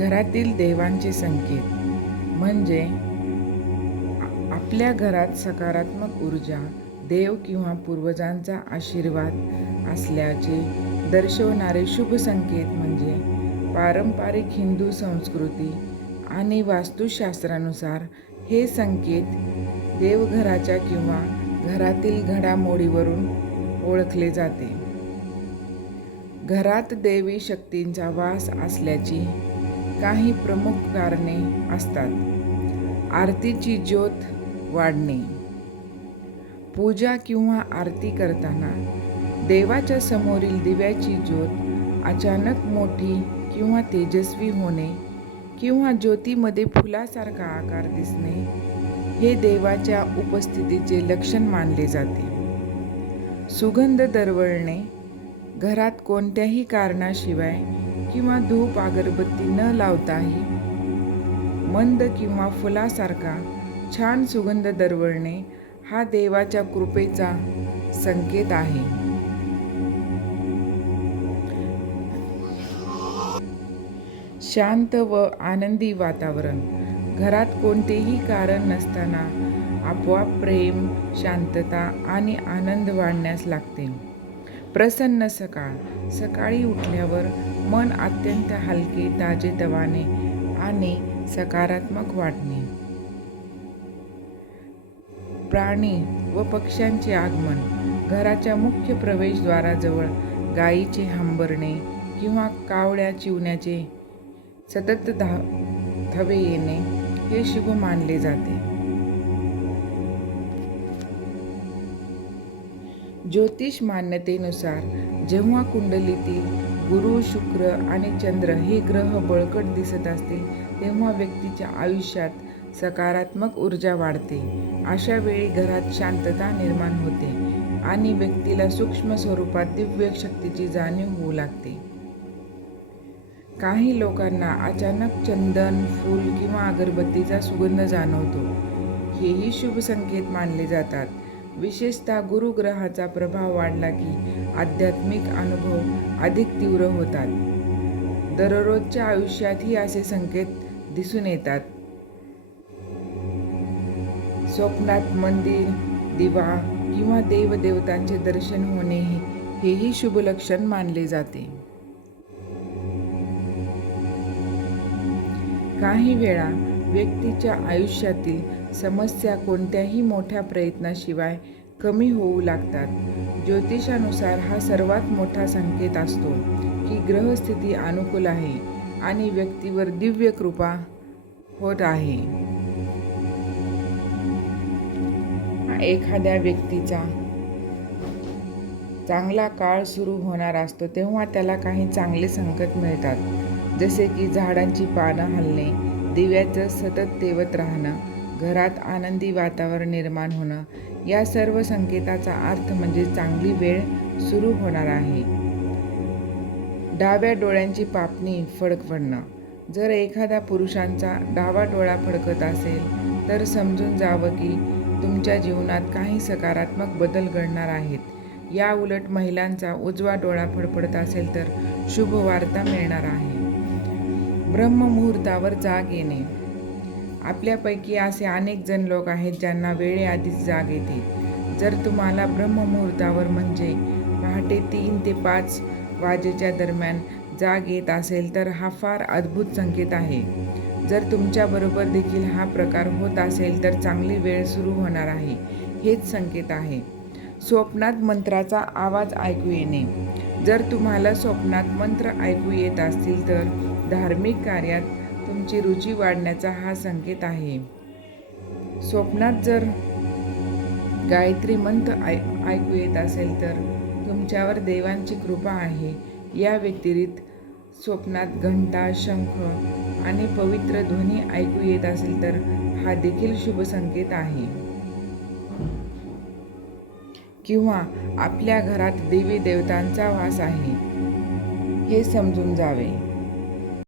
घरातील देवांचे संकेत म्हणजे आपल्या घरात सकारात्मक ऊर्जा, देव किंवा पूर्वजांचा आशीर्वाद असल्याचे दर्शवणारे शुभ संकेत म्हणजे पारंपरिक हिंदू संस्कृती आणि वास्तुशास्त्रानुसार हे संकेत देवघराच्या किंवा घरातील घडामोडीवरून ओळखले जाते. घरात दैवी शक्तींचा वास असल्याची काही प्रमुख कारणे असतात. आरतीची ज्योत वाढणे. पूजा किंवा आरती करताना देवाच्या समोरील दिव्याची ज्योत अचानक मोठी किंवा तेजस्वी होणे किंवा ज्योतीमध्ये फुलासारखा आकार दिसणे हे देवाच्या उपस्थितीचे लक्षण मानले जाते. सुगंध दरवळणे. घरात कोणत्याही कारणाशिवाय किंवा धूप अगरबत्ती न लावताही मंद किंवा फुलासारखा छान सुगंध दरवळणे हा देवाच्या कृपेचा संकेत आहे. शांत व आनंदी वातावरण. घरात कोणतेही कारण नसताना आपोआप प्रेम, शांतता आणि आनंद वाढण्यास लागते. प्रसन्न सकाळ. सकाळी उठल्यावर मन अत्यंत हलके, ताजेतवाने आणि सकारात्मक वाटणे. प्राणी व पक्ष्यांचे आगमन. घराच्या मुख्य प्रवेशद्वाराजवळ गायीचे हंबरणे किंवा कावळ्या चिवण्याचे सतत थवे येणे हे शुभ मानले जाते. ज्योतिष मान्यतेनुसार जेव्हा कुंडलीतील गुरु, शुक्र आणि चंद्र हे ग्रह बळकट दिसत असतील तेव्हा व्यक्तीच्या आयुष्यात सकारात्मक ऊर्जा वाढते. अशा वेळी घरात शांतता निर्माण होते आणि व्यक्तीला सूक्ष्म स्वरूपात दिव्य शक्तीची जाणीव होऊ लागते. काही लोकांना अचानक चंदन, फूल किंवा अगरबत्तीचा सुगंध जाणवतो. हेही शुभ संकेत मानले जातात. विशेषतः गुरुग्रहाचा प्रभाव वाढला की आध्यात्मिक अनुभव अधिक तीव्र होतात. दररोजच्या आयुष्यातही असे संकेत दिसून येतात. स्वप्नात मंदिर, दिवा किंवा देवदेवतांचे दर्शन होणे हेही शुभ लक्षण मानले जाते. काही वेळा व्यक्तीच्या आयुष्यातील समस्या कोणत्याही मोठ्या प्रयत्नाशिवाय कमी होऊ लागतात. ज्योतिषानुसार हा सर्वात मोठा संकेत असतो की ग्रहस्थिती अनुकूल आहे आणि व्यक्तीवर दिव्य कृपा होत आहे. एखाद्या व्यक्तीचा चांगला काळ सुरू होणार असतो तेव्हा त्याला काही चांगले संकेत मिळतात, जसे की झाडांची पानं हलणे, दिव्याचं सतत तेवत राहणं, घरात आनंदी वातावरण निर्माण होणं. या सर्व संकेताचा अर्थ म्हणजे चांगली वेळ सुरू होणार आहे. डाव्या डोळ्यांची पापणी फडकणं. जर एखाद्या पुरुषांचा डावा डोळा फडकत असेल तर समजून जावं की तुमच्या जीवनात काही सकारात्मक बदल घडणार आहेत. या उलट महिलांचा उजवा डोळा फडफडत असेल तर शुभ वार्ता मिळणार आहे. ब्रह्ममुहूर्तावर जाग येणे. आपल्यापैकी असे अनेक जण लोक आहेत ज्यांना वेळेआधीच जाग येते. जर तुम्हाला ब्रह्ममुहूर्तावर म्हणजे पहाटे 3 ते 5 वाजेच्या दरम्यान जाग येत असेल तर हा फार अद्भुत संकेत आहे. जर तुमच्याबरोबर देखील हा प्रकार होत असेल तर चांगली वेळ सुरू होणार आहे हेच संकेत आहे. स्वप्नात मंत्राचा आवाज ऐकू येणे. जर तुम्हाला स्वप्नात मंत्र ऐकू येत असतील तर धार्मिक कार्यात तुमची रुची वाढण्याचा हा संकेत आहे. स्वप्नात जर गायत्री मंत्र ऐकू येत असेल तर तुमच्यावर देवांची कृपा आहे. या व्यतिरिक्त स्वप्नात घंटा, शंख आणि पवित्र ध्वनी ऐकू येत असेल तर हा देखील शुभ संकेत आहे. किंवा आपल्या घरात देवी देवतांचा वास आहे हे समजून जावे.